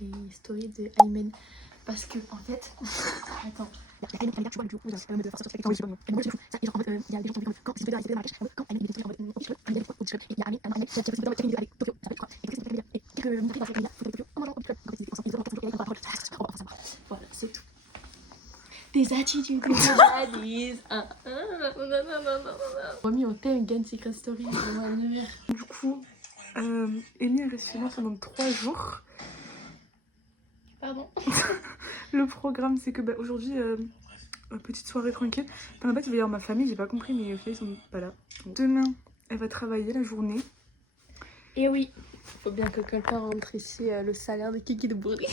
les stories de Aymen. Parce que, en fait. Attends. Il y a Aymen qui tu vois le jour où de faire sortir quelqu'un. Oui, c'est fou. Ça, et genre, en fait, il y a des gens qui ont vu quand ils se faisaient Marrakech, quand Aymen il est en mode au Chicote, il y a des fois au Chicote, et il y a Aymen qui a fait une vidéo avec Tokyo, ça fait quoi. Et qu'est-ce qu'il fait. Et quelques minutes après, il va faire une photo de Tokyo en mangeant au Chicote. Donc, ils étaient ensemble, ils ont toujours quelqu'un par rapport à on va savoir. Voilà, c'est tout. Des attitudes de valise. Remis au thème Gun Secret Story. Du coup, Amy elle reste chez moi pendant 3 jours. Pardon. Le programme c'est que aujourd'hui, petite soirée tranquille. Enfin, en fait il va y avoir ma famille, j'ai pas compris mais au final ils sont pas là. Demain elle va travailler la journée. Et oui, faut bien que quelqu'un rentre ici le salaire de Kiki de Bourri.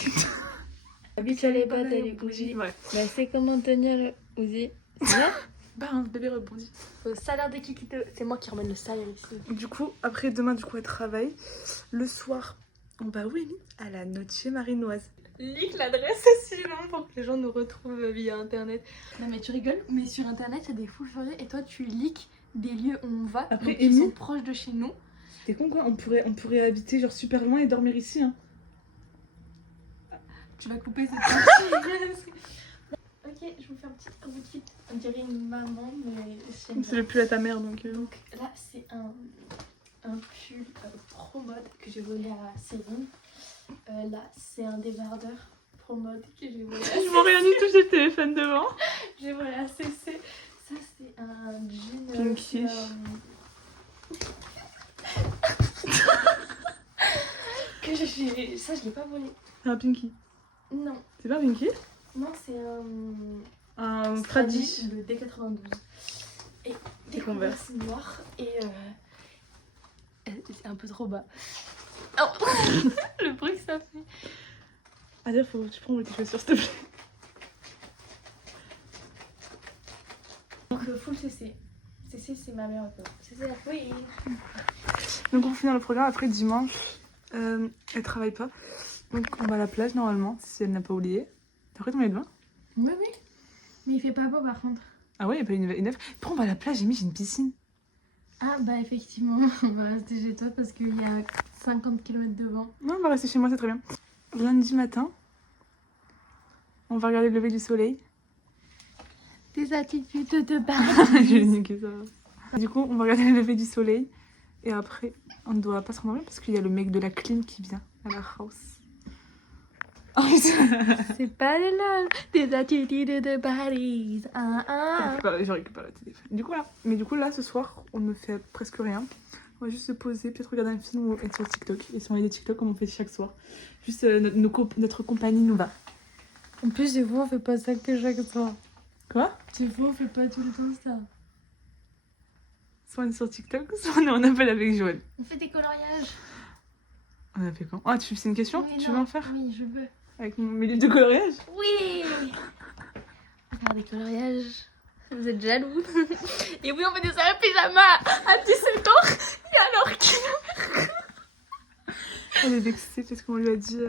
Habituez pas les bougies. Ouais. Bah c'est comment tenir le Ouzi. C'est ça. Bah un bébé rebondit. Le salaire de Kiki de... C'est moi qui ramène le salaire ici. Du coup après demain du coup elle travaille. Le soir on va où Amy? À la Noche Marinoise. Lick l'adresse c'est si long pour que les gens nous retrouvent via internet. Non mais tu rigoles, mais sur internet c'est des fous furieux et toi tu leaks des lieux où on va Après, qui sont proches de chez nous. T'es con quoi, on pourrait habiter genre super loin et dormir ici hein. Tu vas couper cette partie. Ok, je vous fais un petit abouti. On dirait une maman mais C'est le pull à ta mère donc. Donc là c'est un pull pro mode que j'ai volé à Céline. Là c'est un débardeur pro mode que j'ai volé à Je vois rien du tout, j'ai le téléphone devant. J'ai volé à CC. Ça c'est un jean Pinky. que j'ai... Ça je l'ai pas volé. C'est un Pinky. Non. C'est pas un Pinky? Non c'est Un Stradi, Stradi. le D92. Et des Converse Converse noirs et c'est un peu trop bas. Oh le bruit que ça fait. Ah d'ailleurs faut que tu prends tes chaussures s'il te plaît. Donc full CC. CC c'est ma meilleure pote. CC la queen. Donc on va finir le programme après dimanche. Elle travaille pas. Donc on va à la plage normalement si elle n'a pas oublié. T'as pris ton maillot de bain? Oui oui. Mais il fait pas beau par contre. Ah ouais, il n'y a pas une neuf. Pourquoi on va à la plage? J'ai une piscine. Ah bah effectivement, on va rester chez toi parce qu'il y a 50 km de vent. Non, on va rester chez moi, c'est très bien. Lundi matin, on va regarder le lever du soleil. Tes attitudes de base. J'ai niqué ça. Du coup, on va regarder le lever du soleil. Et après, on ne doit pas se rendormir parce qu'il y a le mec de la clim qui vient à la house. Oh, C'est pas le lol. Tes attitudes de Paris. Je récupère le téléphone. Du coup, là. Mais du coup, là, ce soir, on ne fait presque rien. On va juste se poser, peut-être regarder un film ou être sur TikTok. Et s'envoyer des TikTok comme on fait chaque soir. Juste notre compagnie nous va. En plus, c'est vous, on fait pas ça que chaque soir. Quoi? C'est vous, on fait pas tout le temps ça. Soit on est sur TikTok, soit on est en appel avec Joël. On fait des coloriages. On a fait quand? Ah, c'est une question? Oui, Tu non, veux en faire? Oui, je veux. Avec mes livres de coloriage? Oui. On va faire des coloriages. Vous êtes jaloux. Et oui, on fait des soirées pyjama à 17 ans. Et alors qui... Elle est vexée parce qu'on lui a dit.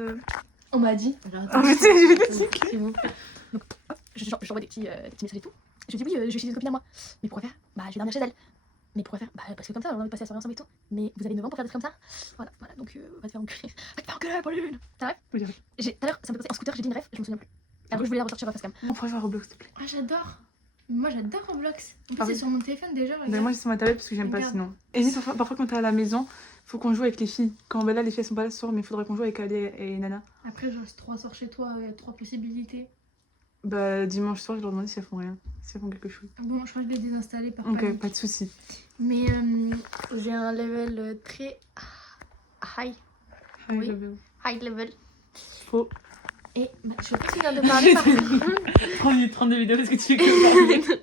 On m'a dit. Ah, mais c'est, je vais l'expliquer. S'il vous plaît. Donc, hop, j'envoie des petits messages et tout. Je lui dis oui, je suis une copine à moi. Mais pourquoi faire? Bah, je vais dormir chez elle. Mais pourquoi faire? Bah, parce que comme ça, on va passer la soirée ensemble et tout. Mais vous avez 9 ans pour faire des trucs comme ça? Voilà, donc va te faire enculer. Va te faire enculer, Pauline! T'as rêve? Oui, j'arrive. Tout à l'heure, ça me fait passer en scooter, j'ai dit une rêve, je me souviens plus. Après, je voulais la ressortir à face cam. On pourrait jouer à Roblox, s'il te plaît. Ah, j'adore! Moi, j'adore Roblox. En plus, Ah c'est oui. sur mon téléphone déjà. Ben, moi, j'ai sur ma tablette parce que j'aime pas Regarde. sinon. Et ni parfois, quand t'es à la maison, faut qu'on joue avec les filles. Quand là, les filles elles sont pas là ce soir, mais il faudrait qu'on joue avec Ali et Nana. Après, genre, si 3 sorts chez toi, il y a 3 possibilités. Bah, dimanche soir, je leur demande si elles font rien. Si elles font quelque chose. Bon, je crois que je l'ai désinstallé par Ok, panique. pas de soucis. Mais j'ai un level très high. Oui. High level. Faux. Et bah, je sais pas si tu viens de parler par contre. 30 minutes 32 vidéos parce que tu fais que ça.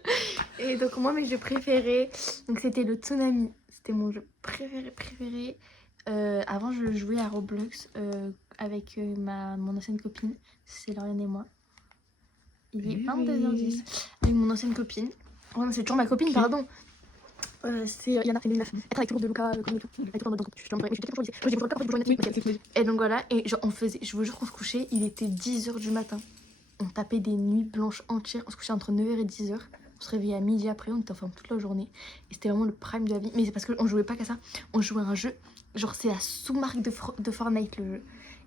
Et donc moi mes jeux préférés, donc c'était le Tsunami, c'était mon jeu préféré. Avant je jouais à Roblox avec mon ancienne copine, c'est Lauriane et moi. Il est 22h10 avec mon ancienne copine. Ouais, c'est toujours ma copine, pardon. C'est Yana, c'est une meuf. Elle travaille toujours de Lucas, comme tout. Elle est toujours dans je mais j'étais toujours au lycée. J'ai encore pour jouer à Netflix. Et donc voilà, et genre on faisait, je vous jure qu'on se couchait, il était 10h du matin. On tapait des nuits blanches entières, on se couchait entre 9h et 10h. On se réveillait à midi après, on était ensemble toute la journée. Et c'était vraiment le prime de la vie. Mais c'est parce qu'on jouait pas qu'à ça, on jouait à un jeu, genre c'est la sous-marque de Fortnite le jeu.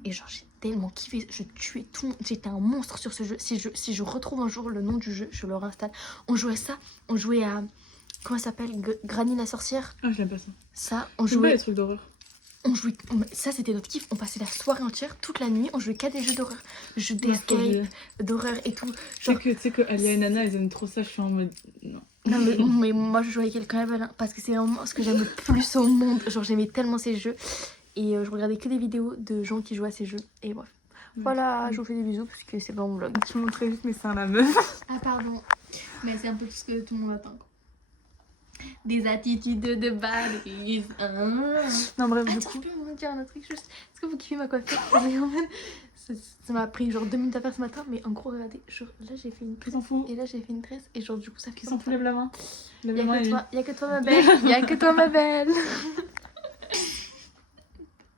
Et genre, j'ai tellement kiffé. Je tuais tout le monde. J'étais un monstre sur ce jeu. Si je retrouve un jour le nom du jeu, je le réinstalle. On jouait ça. On jouait à... Comment ça s'appelle? Granny la sorcière. Ah, j'aime pas ça. Ça, on J'aime pas jouait... les trucs d'horreur. Ça, c'était notre kiff. On passait la soirée entière, toute la nuit. On jouait qu'à des jeux d'horreur. Jeux d'escape, d'horreur et tout. Genre... Tu sais que Alia et Nana, elles aiment trop ça. Je suis en mode... Non. Non mais moi je jouais avec elle quand même hein, parce que c'est vraiment ce que j'aime le plus au monde. Genre j'aimais tellement ces jeux et je regardais que des vidéos de gens qui jouent à ces jeux et bref. Voilà, je vous fais des bisous parce que c'est pas mon vlog. Je vous montrais juste mes seins à la meuf. Ah pardon, mais c'est un peu tout ce que tout le monde attend. Des attitudes de badise. Non bref, Ah, du tu coup... peux me dire un autre truc juste. Est-ce que vous kiffez ma coiffure? Ça m'a pris genre 2 minutes à faire ce matin, mais en gros regardez, genre, là j'ai fait une Qui s'en fout? et là j'ai fait une tresse et genre du coup ça fait Qui s'en fout, lève la main. Lève Y'a la main que et... toi, y'a que toi ma belle, y'a que toi ma belle.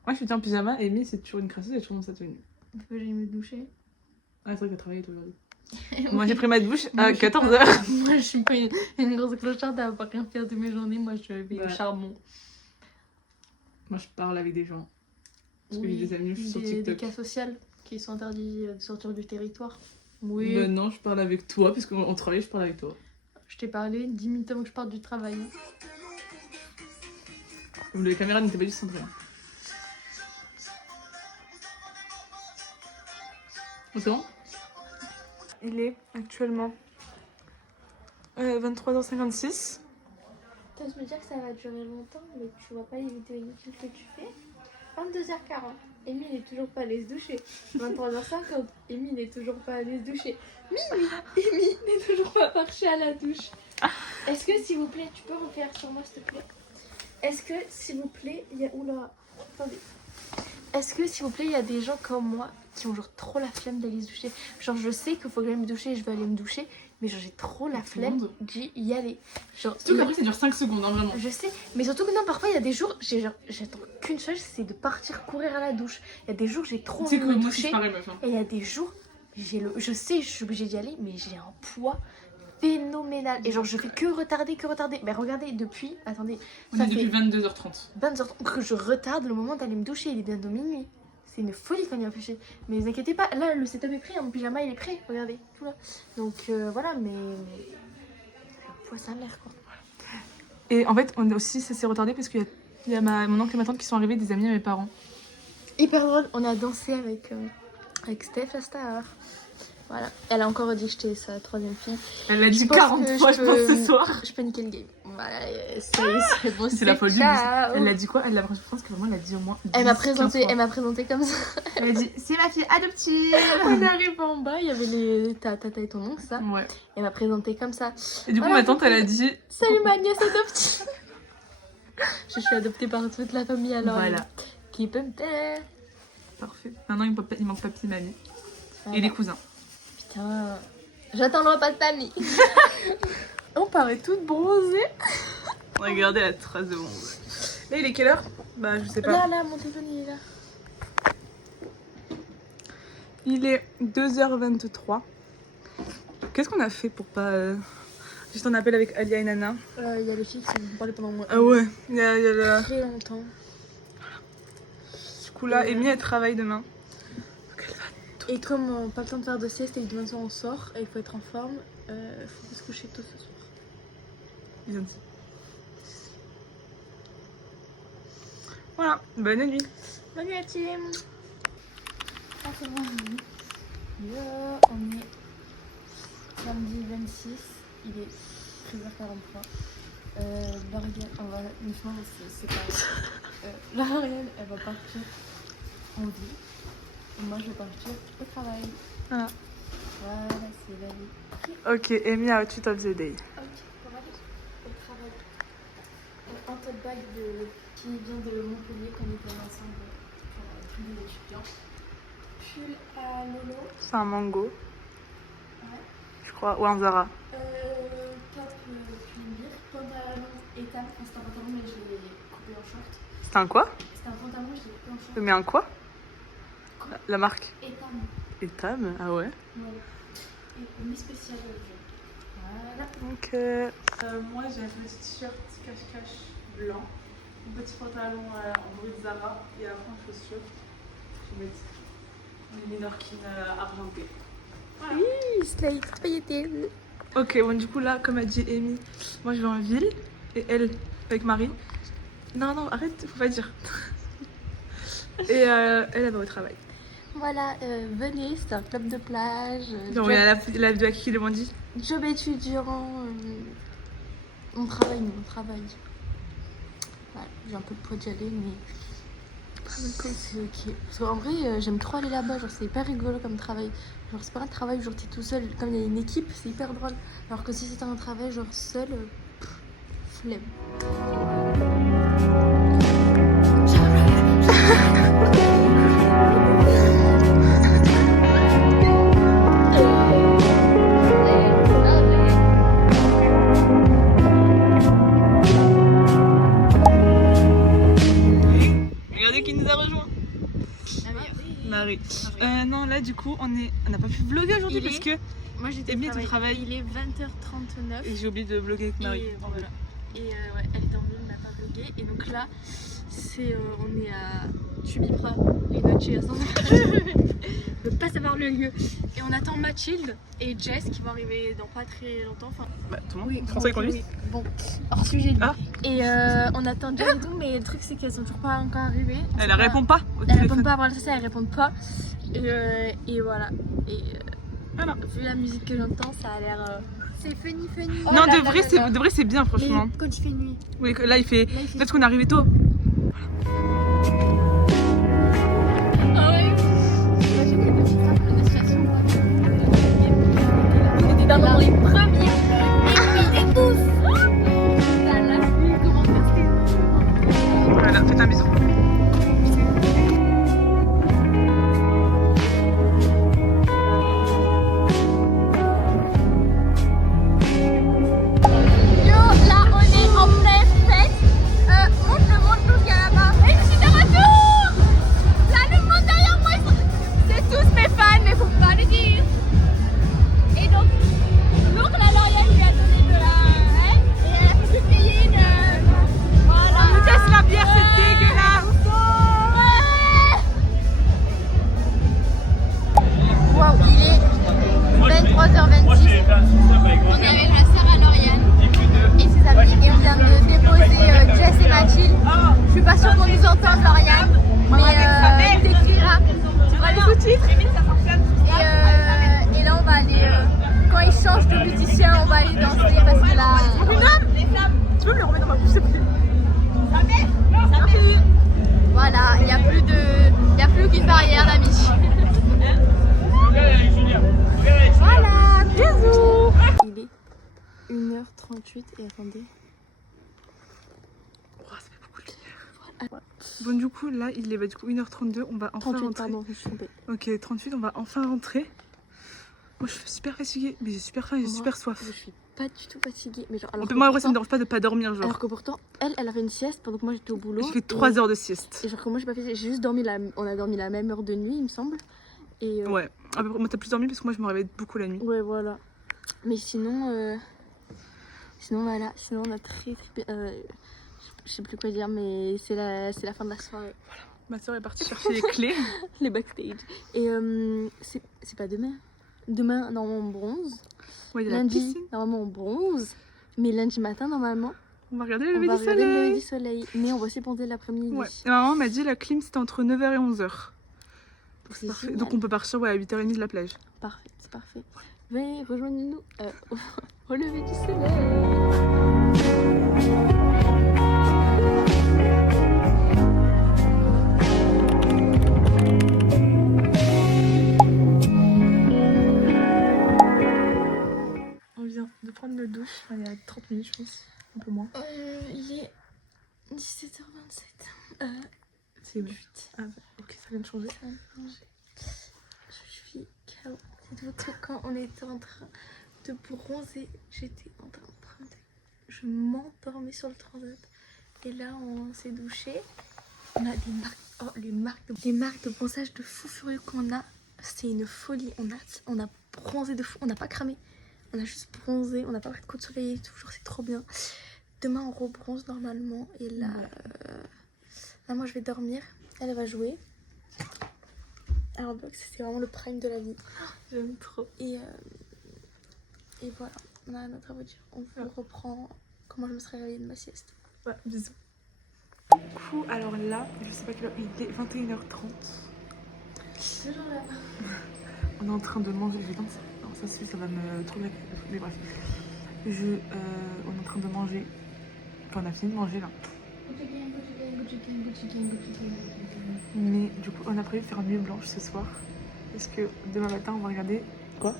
Moi je suis en pyjama et Amy c'est toujours une crasseuse, elle est toujours dans sa tenue. Il faut que j'aille me doucher. Ah c'est vrai qu'elle travaille toi aujourd'hui. Moi j'ai pris ma douche Moi, à je suis 14h. Moi je suis pas une grosse clocharde à pas rien faire de mes journées, moi je vais au Ouais. charbon. Moi je parle avec des gens. Parce que Oui, j'ai des amis, je suis sur des TikTok. cas sociaux qui sont interdits de sortir du territoire. Oui. Ben non, je parle avec toi, parce qu'on travaille, je parle avec toi. Je t'ai parlé 10 minutes avant que je parte du travail. La caméra n'était pas du centrée. C'est bon? Il est actuellement 23h56. T'oses me dire que ça va durer longtemps, mais tu vois pas les vidéos YouTube que tu fais. 22h40, Amy n'est toujours pas allée se doucher. 23h50, Amy n'est toujours pas allée se doucher. Minuit, Amy n'est toujours pas marchée à la douche. Est-ce que, s'il vous plaît, tu peux refaire sur moi, s'il te plaît? Est-ce que, s'il vous plaît, il y a... Oula, attendez. Est-ce que, s'il vous plaît, il y a des gens comme moi qui ont genre trop la flemme d'aller se doucher? Genre, je sais qu'il faut que j'aille me doucher et je vais aller me doucher, mais genre, j'ai trop la flemme d'y aller. Genre, Surtout qu'après ça dure 5 secondes, hein, vraiment. je sais, mais surtout que non, parfois il y a des jours, j'attends qu'une chose, c'est de partir courir à la douche. Il y a des jours, j'ai trop Tu sais envie que de me moi aussi doucher. c'est pareil, meuf. Hein. Et il y a des jours, je sais, je suis obligée d'y aller, mais j'ai un poids phénoménal. Et genre, je fais que retarder, que retarder. Mais regardez, depuis, attendez, On ça est fait depuis 22h30. 20h que je retarde le moment d'aller me doucher. Il est bientôt minuit. C'est une folie quand il y a réfléchi. Mais ne vous inquiétez pas, là, le setup est prêt, mon pyjama il est prêt, regardez, tout là. Donc voilà, mais. Le poids sa mère, quoi. Et en fait, on aussi, ça s'est retardé parce qu'il y a mon oncle et ma tante qui sont arrivés, des amis à mes parents. Hyper drôle, on a dansé avec Steph la star. Voilà, elle a encore dit que j'étais sa troisième fille. Elle l'a dit pense 40 que fois, je je pense, peux- ce soir. Je peux niquer le game. Voilà, c'est bon. C'est la folie. ciao. Elle l'a dit quoi? Je pense que vraiment, elle a dit au moins. Elle m'a 10, 15 présenté, fois. elle m'a présenté comme ça. Elle a dit c'est ma fille adoptive. On arrive en bas, il y avait ta tata et ton oncle, ça. Ouais. Elle m'a présenté comme ça. Et du coup, Voilà, ma tante, elle a dit. Salut ma nièce adoptive. Je suis adoptée par toute la famille alors. Voilà. Qui peut me taire. Parfait. Maintenant, il manque papy et mamie. Voilà. Et les cousins. Putain, j'attends le repas de famille. On paraît toutes bronzées. Regardez la trace de bronze. Là, il est quelle heure? Bah, je sais pas. Là, mon téléphone il est là. Il est 2h23. Qu'est-ce qu'on a fait pour pas. Juste un appel avec Alia et Nana. Il y a les filles qui m'ont parlé pendant moi. Ah ouais, il y a le. Très longtemps. Du coup, là, Amy, elle travaille demain. Et comme on n'a pas le temps de faire de sieste et que demain soir on sort et il faut être en forme, faut se coucher tôt ce soir. Ils ont dit. Voilà, bonne nuit. Bonne nuit à team. Ah, c'est bon. On est samedi 26, il est 13h43. Lauriane, on va... Une fois, c'est pas... Lauriane, elle va partir en ville. Et moi, je vais partir au travail. Voilà. Voilà, c'est la vie. Ok, Amy, outfit of the day. Ok, pour aller au travail. Un tote bag qui vient de Montpellier qu'on était ensemble pour tous les étudiants. Pull à Lolo. C'est un mango, Ouais. je crois, ou un Zara. Top cuir, pantalon étam. Enfin, c'était un pantalon mais je l'ai coupé en short. C'est un quoi? C'était un pantalon mais je l'ai coupé en short. Mais un quoi? Quoi? La marque Étam. Etam, ah ouais. Voilà. Et une spéciale jaune. Voilà. Ok. Moi j'ai un petit t-shirt cache-cache blanc, un petit pantalon en brut Zara et après en chaussures. Je vais mettre Les Minorkines argentées. Voilà. Oui, Slay, pailleté. Ok, bon, du coup, là, comme a dit Amy, moi je vais en ville et elle avec Marie. Non, non, arrête, faut pas dire. Et elle va au travail. Voilà, venez, c'est un club de plage. Donc, il y a la vidéo à qui le dit. Job étudiant. On travaille, nous, on travaille. Voilà, j'ai un peu de poids d'y aller, mais. C'est ok. Parce qu'en vrai, j'aime trop aller là-bas, genre c'est hyper rigolo comme travail. Genre c'est pas un travail où genre t'es tout seul, comme il y a une équipe, c'est hyper drôle. Alors que si c'était un travail genre seul, flemme. Regardez qui nous a rejoint. Marie. Non, là du coup, on n'a pas pu vlogger aujourd'hui parce que Moi j'étais Amy est au travail. Il est 20h39. Et j'ai oublié de vlogger avec Marie. Et voilà. Et ouais, elle était en ville, on n'a pas vlogué. Et donc là, on est à Tubipra, les noches à ne pas savoir le lieu. Et on attend Mathilde et Jess qui vont arriver dans pas très longtemps. Enfin, Bah, tout le monde, François et conduit. Bon, hors sujet. Ah. Et on attend Jess et tout, mais le truc c'est qu'elles sont toujours pas encore arrivées. Elle répond pas au Elles téléphone. répondent pas, voilà, c'est ça, elles répondent pas. Et voilà. Et Voilà. vu la musique que j'entends, ça a l'air. C'est funny. Oh Non, là de là vrai, là c'est là. de vrai, c'est bien, franchement. Mais quand il fait nuit. Oui, là, il fait. Là, il fait- Parce qu'on est arrivé tôt. Ah ouais. Imagine les petites femmes de l'association. On était dans les premiers. Et puis, tous. Là, la pluie commence à se Voilà, faites un bisou. Yo, là on est en pleine fête. Montre le monde tout qu'il y a là-bas. Et je suis de retour. Là le monde derrière moi, c'est tous mes fans, mais faut pas le dire. Et donc la Lauriane lui a donné de la. Hein, et elle a fait payer une. Voilà. On nous casse la bière, c'est dégueulasse. Waouh, il est 23h26. On est avec la sœur à Lauriane et ses amis et on vient de déposer Jess et Mathilde. Je suis pas sûre qu'on nous entende Lauriane, mais t'écriras, tu feras les sous-titres. Et là on va aller, quand ils changent de musicien, on va aller danser parce que là... Tu peux me le remettre dans ma bouche, s'il te plaît? Voilà, il n'y a plus aucune barrière d'amis. Voilà, bisous. Il est 1h38 et attendez. Oh, ça fait beaucoup de lumière. Bon, du coup, là, il est du coup 1h32. On va enfin 38, rentrer. pardon, je me suis trompée. Ok, 38, on va enfin rentrer. Moi, je suis super fatiguée, mais j'ai super faim, j'ai Moi, super soif. Je suis pas du tout fatiguée. Mais genre, alors, Moi, après, ça me dérange pas de pas dormir, genre. alors que pourtant, elle a fait une sieste pendant que moi j'étais au boulot. J'ai fait 3 heures de sieste. Et genre que moi j'ai pas fait, j'ai juste dormi on a dormi la même heure de nuit, il me semble. Et Ouais, à peu près, moi, t'as plus dormi parce que moi, je me réveille beaucoup la nuit. ouais, voilà. Mais sinon, voilà, sinon on a très je sais plus quoi dire, mais c'est la fin de la soirée. Ma soeur est partie chercher les clés. Les backstage. Et c'est pas demain. Demain, normalement, on bronze. Ouais, il y a la Lundi, piscine. normalement, on bronze. Mais lundi matin, normalement, On va regarder le on lever va du regarder le lever soleil. du soleil. Mais on va aussi pondre l'après-midi. Ouais. Et ma maman m'a dit la clim c'était entre 9h et 11h. Donc, C'est parfait. génial. Donc on peut partir à 8h30 de la plage. Parfait, c'est parfait. Venez, rejoignez-nous au lever du soleil. On vient de prendre le douche. Il y a 30 minutes, je pense. Un peu moins. Il est 17h27. C'est 8. Ah, bah, ok, ça vient de changer. Je suis KO. Dites-vous que quand on était en train de bronzer, j'étais en train de... Je m'endormais sur le transat. Et là, on s'est douché. On a des marques... Oh, les marques de bronzage de fou furieux qu'on a. C'est une folie. On a bronzé de fou. On n'a pas cramé. On a juste bronzé. On n'a pas pris de coup de soleil et tout. Genre, c'est trop bien. Demain, on rebronze normalement. Et là, là, moi, je vais dormir. Elle va jouer. à Roblox, c'est vraiment le prime de la vie. J'aime trop. Et voilà, on a rien d'autre à vous dire. On vous reprend comment je me serais réveillée de ma sieste. Ouais, bisous. Du coup, alors là, je sais pas quelle heure, il est 21h30. Toujours là. On est en train de manger. Je pense. Non, ça va me trouver. Mais bref. On est en train de manger. Enfin, on a fini de manger là. Mais du coup, on a prévu de faire nuit blanche ce soir. Parce que demain matin, on va regarder quoi?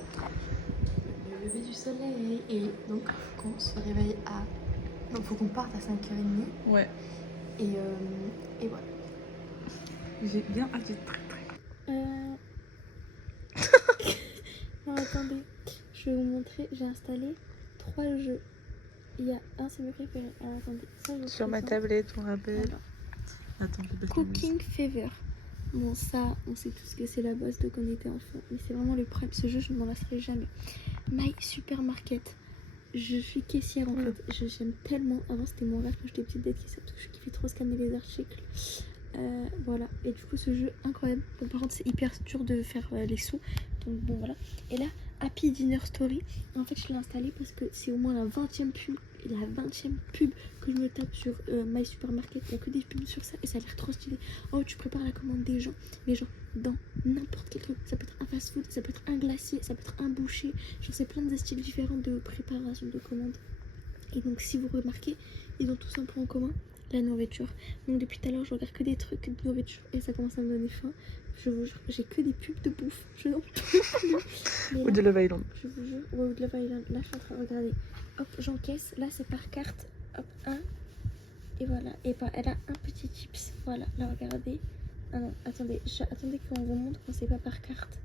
Le lever du soleil. Et donc, qu'on se réveille à. Donc, faut qu'on parte à 5h30. Ouais. Et voilà. J'ai bien hâte d'être prêt. Non, attendez. Je vais vous montrer. J'ai installé 3 jeux. Il y a un, c'est mes préférés. Alors, attendez. Ça, je vous Sur ma présente. tablette, on rappelle. Alors, Attends, je vais baisser Cooking Fever. Bon, ça, on sait tous que c'est la base de quand on était enfant. Mais c'est vraiment le prime. Ce jeu, je ne m'en lasserai jamais. My Supermarket. Je suis caissière en fait. J'aime tellement. Avant, c'était mon rêve quand j'étais petite d'être caissière parce que je kiffais trop scanner les articles. Voilà. Et du coup, ce jeu, incroyable. Bon, par contre, c'est hyper dur de faire les sous. Donc, bon, voilà. Et là, Happy Dinner Story. En fait, je l'ai installé parce que c'est au moins la 20e pub. Et la 20e pub que je me tape sur My Supermarket. Il n'y a que des pubs sur ça et ça a l'air trop stylé. Oh, tu prépares la commande des gens. Mais genre, dans n'importe quel truc. Ça peut être un fast-food, ça peut être un glacier, ça peut être un boucher. Genre, c'est plein de styles différents de préparation de commandes. Et donc, si vous remarquez, ils ont tous un point en commun, la nourriture. Donc, depuis tout à l'heure, je regarde que des trucs de nourriture et ça commence à me donner faim. Je vous jure, j'ai que des pubs de bouffe. Je n'en peux plus. Ou de Love Island. Je vous jure, ouais, ou de Love Island. Là, je suis en train de regarder. Hop, j'encaisse. Là, c'est par carte. Hop, 1. Et voilà. Et bah, elle a un petit tips. Voilà, là, regardez. Ah non, attendez. Attendez qu'on vous montre quand c'est pas par carte.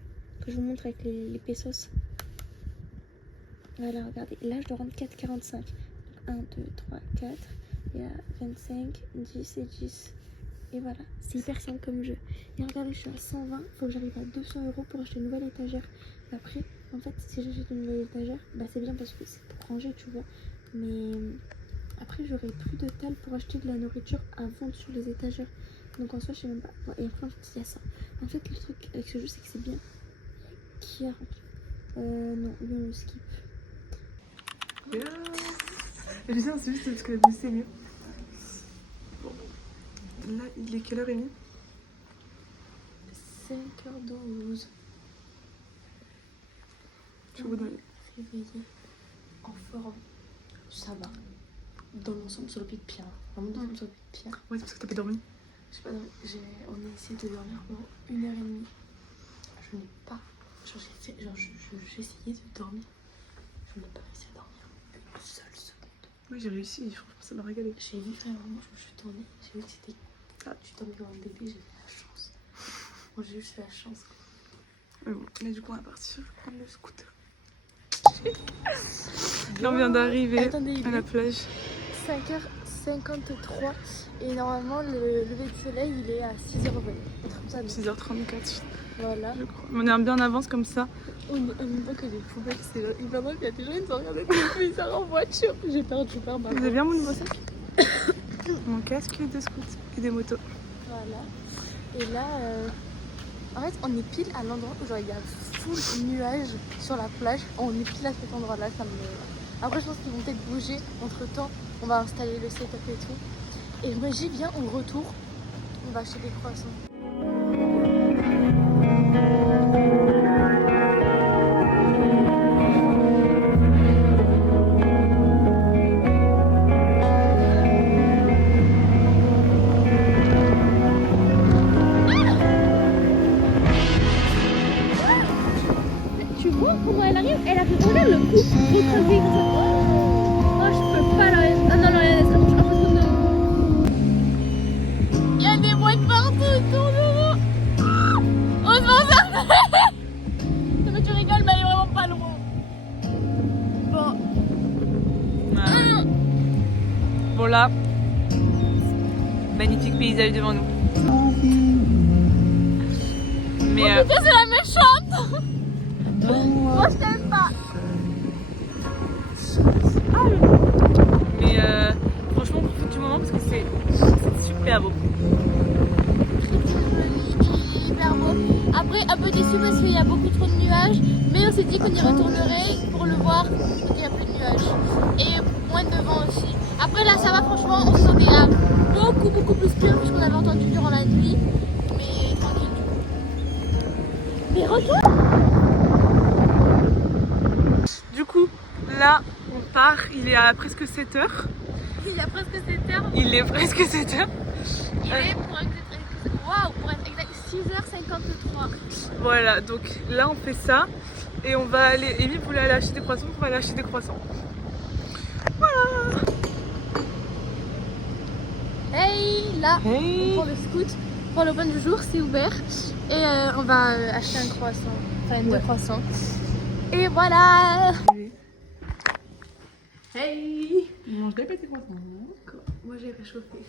Que je vous montre avec les pesos. Voilà, regardez. Là, je dois rendre 4,45. 1, 2, 3, 4. Il y a 25, 10 et 10. Et voilà, c'est hyper simple comme jeu. Et regardez, je suis à 120. Il faut que j'arrive à 200 € pour acheter une nouvelle étagère. Et après, en fait, si j'achète une nouvelle étagère, bah c'est bien parce que c'est pour ranger, tu vois. Mais après, j'aurai plus de taille pour acheter de la nourriture à vendre sur les étagères. Donc en soi, je sais même pas. Bon, et après, en fait, il y a ça. En fait, le truc avec ce jeu, c'est que c'est bien. Qui a non, lui, on le skip. Je sais, c'est juste parce que la musique c'est mieux. Bon. Là, il est quelle heure, Amy? 5h12. Je vous donne. Réveillée, en forme, ça va. Dans l'ensemble, sur le pied de pierre. Vraiment dans l'ensemble, sur le pied de pierre. Ouais, c'est parce que t'as pas dormi. Je sais pas, on a essayé de dormir pendant 1h30. Je n'ai pas. Genre, j'ai essayé de dormir. Je n'ai pas réussi à dormir une seule seconde. Moi, j'ai réussi, franchement, ça m'a régalé. J'ai vu vraiment, je me suis tournée. J'ai vu que c'était. Ah, tu dormais comme un bébé, j'ai fait la chance. Moi, j'ai juste fait la chance. Mais bon, là, du coup, on va partir prendre le scooter. Là, on vient d'arriver à la plage. 5h53 et normalement le lever du soleil il est à 6h20. 6h34, Voilà. je crois. On est bien en avance comme ça. On voit que les poubelles c'est là. Il y a des gens qui sont regardés depuis bizarre en voiture. J'ai perdu par ma Vous avez bien mon nouveau sac? Mon casque de scoot et des motos. Voilà. Et là, en fait, on est pile à l'endroit où genre il y a full nuages sur la plage. On est pile à cet endroit-là. Ça me... Après, je pense qu'ils vont peut-être bouger. Entre temps, on va installer le setup et tout. Et moi, j'y viens au retour. On va acheter des croissants. Tu vois comment elle arrive? Elle arrive, regarde le coup écrasé comme ça. Oh, je peux pas là. Ah non, non, elle sera touche après de nous. Il y a des mouettes partout autour de nous. On se va faire. Non, mais tu rigoles, mais elle est vraiment pas loin. Bon. Ouais. Bon, là, magnifique paysage devant nous. Mais Putain, c'est la méchante. Moi, je t'aime pas. Mais franchement, on profite du moment parce que c'est super beau. Hyper beau. Après, dit qu'on y retournerait pour le voir quand il n'y a plus de nuages. Et moins de vent aussi. Après là ça va franchement, on se sent déjà beaucoup plus pur que ce qu'on avait entendu durant la nuit. Mais tranquille du coup. Mais retourne. Du coup, là, on part. Il est à presque 7h. Il y a presque 7h. Il est presque 7h. Il est pour être exact 6h53. Voilà, donc là, on fait ça. Et on va aller... Amy voulait aller acheter des croissants, donc on va aller acheter des croissants. Voilà. Hey, là, Hey. on prend le scoot pour le point du jour, c'est ouvert. Et on va acheter un croissant. Enfin, deux croissants. Et voilà. Hey. On mangerait pas tes croissants. Moi j'ai réchauffé.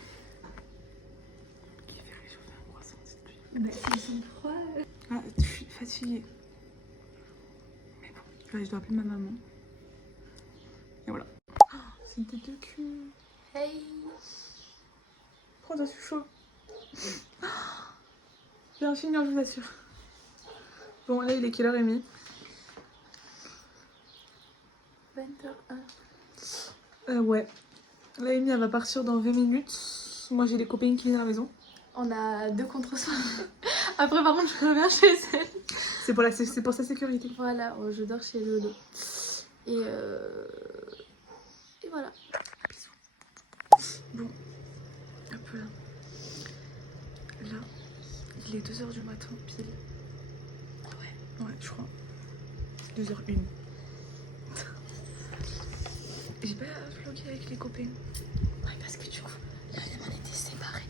Qui fait réchauffer un croissant, dites-lui. Bah s'ils sont froids. Ah, je suis fatiguée. Mais bon, là, je dois appeler ma maman. Et voilà. Oh, c'est une tête de cul. Hey. Oh, ça, c'est chaud. J'ai un chignon, je vous assure. Bon, là, il est quelle heure, Amy? 20h01. Ouais. Là, Amy, elle va partir dans 20 minutes. Moi, j'ai des copines qui viennent à la maison. On a 2 contre soi. Après par contre je reviens chez elle. C'est pour sa sécurité. Voilà, je dors chez Lolo. Et voilà. Bisous. Bon, un peu là. Là, il est 2h du matin, pile. Ah ouais. Ouais, je crois. 2h01. J'ai pas vlogué avec les copains. Ouais, parce que du coup, là, on était séparés.